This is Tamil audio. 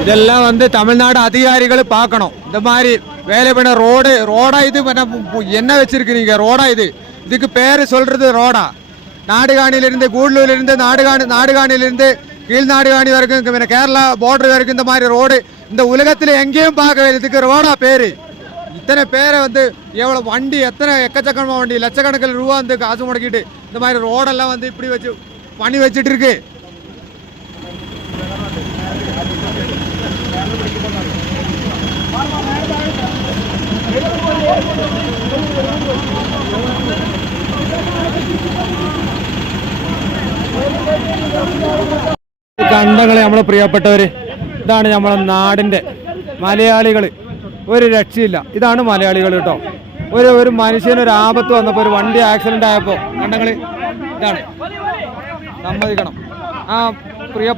இதெல்லாம் வந்து தமிழ்நாடு அதிகாரிகள் பார்க்கணும் இந்த மாதிரி வேலை பண்ண ரோடு ரோடா இது பண்ண என்ன வச்சிருக்கிறீங்க ரோடா இது இதுக்கு பேர் சொல்றது ரோடா நாடுகாணியிலிருந்து கூடலூர்லேருந்து நாடுகாணி நாடுகாணியிலிருந்து கீழ்நாடுகாணி வரைக்கும் இங்க பின்ன கேரளா பார்டர் வரைக்கும் இந்த மாதிரி ரோடு இந்த உலகத்தில் எங்கேயும் பார்க்க இதுக்கு ரோடா பேர் இத்தனை பேரை வந்து எவ்வளோ வண்டி எத்தனை எக்கச்சக்கமாக வண்டி லட்சக்கணக்கில் ரூபா வந்து காசு முடக்கிட்டு இந்த மாதிரி ரோடெல்லாம் வந்து இப்படி வச்சு பண்ணி வச்சுட்டு இருக்கு കണ്ടങ്ങളെ നമ്മൾ പ്രിയപ്പെട്ടവര് ഇതാണ് നമ്മളെ നാടിന്റെ മലയാളികൾ ഒരു രക്ഷയില്ല. ഇതാണ് മലയാളികൾ കേട്ടോ. ഒരു ഒരു മനുഷ്യന് ഒരു ആപത്ത് വന്നപ്പോൾ ഒരു വണ്ടി ആക്സിഡന്റ് ആയപ്പോൾ കണ്ടങ്ങൾ ഇതാണ്. സമ്മതിക്കണം. ആ